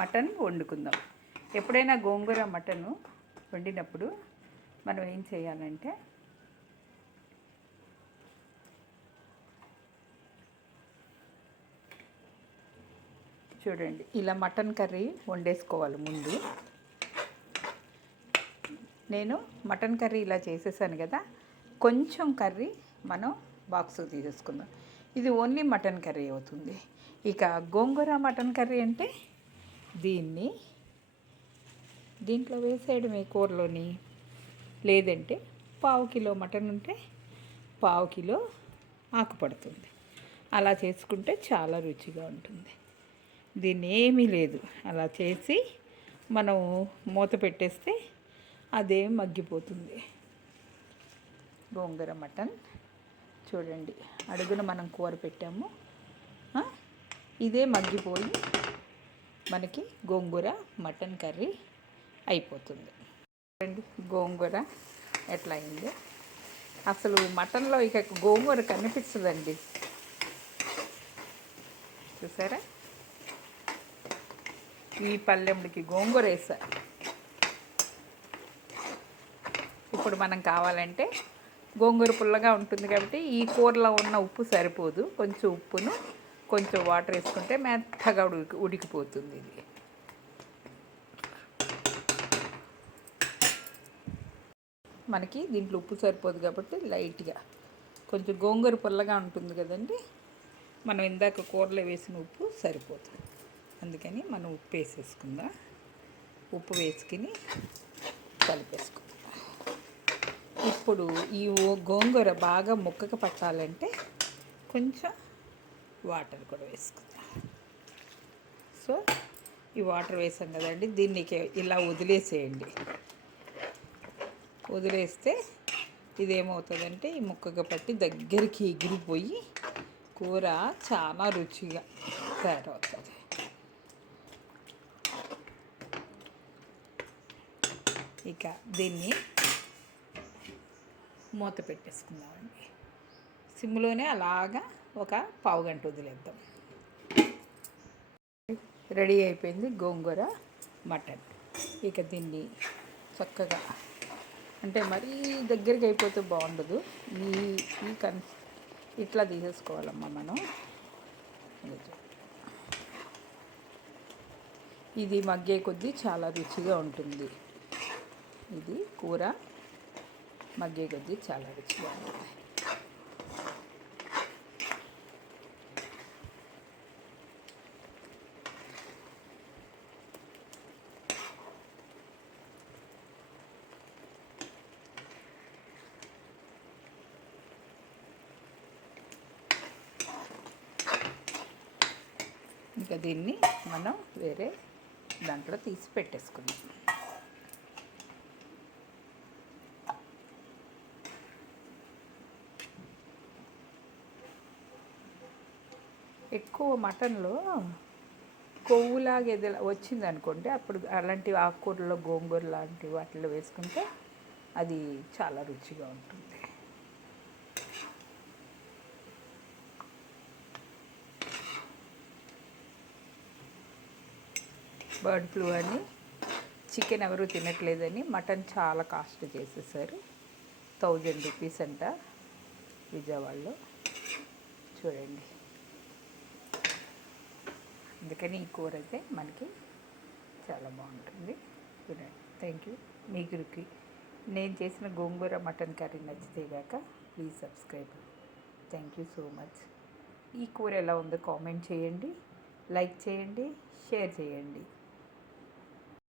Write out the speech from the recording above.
Mutton వండుకుందాం. ఎప్పుడైనా గోంగూర mutton వండినప్పుడు మనం ఏం చేయాలంటే చూడండి, ఇలా మటన్ కర్రీ వండేసుకోవాలి. ముందు నేను మటన్ కర్రీ ఇలా చేసేసాను కదా, కొంచెం కర్రీ మనం బాక్స్ తీసేసుకుందాం. ఇది ఓన్లీ మటన్ కర్రీ అవుతుంది. ఇక గోంగూర మటన్ కర్రీ అంటే దీంట్లో వేసేయడమే కూరలోని. లేదంటే పావు కిలో మటన్ ఉంటే పావు కిలో ఆకు పడుతుంది. అలా చేసుకుంటే చాలా రుచిగా ఉంటుంది. దీన్ని ఏమీ లేదు, అలా చేసి మనం మూత పెట్టేస్తే అదే మగ్గిపోతుంది. గోంగూర మటన్ చూడండి, అడుగున మనం కూర పెట్టాము, ఇదే మగ్గిపోయి మనకి గోంగూర మటన్ కర్రీ అయిపోతుంది. చూడండి గోంగూర ఎట్లా అయింది. అసలు మటన్లో ఇక గోంగూర కనిపిస్తుందండి. చూసారా, ఈ పల్లెముడికి గోంగూర వేసా. ఇప్పుడు మనం కావాలంటే గోంగూర పుల్లగా ఉంటుంది కాబట్టి ఈ కూరలో ఉన్న ఉప్పు సరిపోదు, కొంచెం ఉప్పును కొంచెం వాటర్ వేసుకుంటే మెత్తగా ఉడికిపోతుంది. ఇది మనకి దీంట్లో ఉప్పు సరిపోదు కాబట్టి లైట్గా, కొంచెం గోంగూర పుల్లగా ఉంటుంది కదండి, మనం ఇందాక కూరలో వేసిన ఉప్పు సరిపోతుంది. అందుకని మనం ఉప్పు వేసేసుకుందాం. ఉప్పు వేసుకుని కలిపేసుకుందాం. ఇప్పుడు ఈ గోంగూర బాగా ముక్కకు పట్టాలంటే కొంచెం వాటర్ కూడా వేసుకుందాం. సో ఈ వాటర్ వేసాం కదండి, దీన్ని ఇలా వదిలేసేయండి. వదిలేస్తే ఇదేమవుతుందంటే ఈ ముక్కగా పట్టి దగ్గరికి ఎగిరిపోయి కూర చాలా రుచిగా తయారవుతుంది. ఇక దీన్ని మూత పెట్టేసుకుందామండి. సిమ్లోనే అలాగా ఒక పావు గంట వదిలేద్దాం. రెడీ అయిపోయింది గోంగూర మటన్. ఇక దీన్ని చక్కగా, అంటే మరీ దగ్గరికి అయిపోతే బాగుండదు, ఇట్లా తీసేసుకోవాలమ్మా మనం. ఇది మగ్గే కొద్దీ చాలా రుచిగా ఉంటుంది. ఇది కూర మగ్గే కొద్దీ చాలా రుచిగా ఉంటుంది. ఇంకా దీన్ని మనం వేరే దాంట్లో తీసి పెట్టేసుకుందాం. ఎక్కువ మటన్లో కొవ్వులాగా ఏదైనా వచ్చిందనుకోండి, అప్పుడు అలాంటి ఆకుకూరలో గోంగూర లాంటి వాటిలో వేసుకుంటే అది చాలా రుచిగా ఉంటుంది. బర్డ్ ఫ్లూ అని చికెన్ ఎవరు తినట్లేదని మటన్ చాలా కాస్ట్ చేసేసారు. 1000 రూపీస్ అంట విజయవాడలో. చూడండి, అందుకని ఈ కూర అయితే మనకి చాలా బాగుంటుంది. చూడండి. Thank you. మీకు నేను చేసిన గోంగూర మటన్ కర్రీ నచ్చితే కాక please subscribe. Thank you so much. ఈ కూర ఎలా ఉందో కామెంట్ చేయండి, లైక్ చేయండి, షేర్ చేయండి.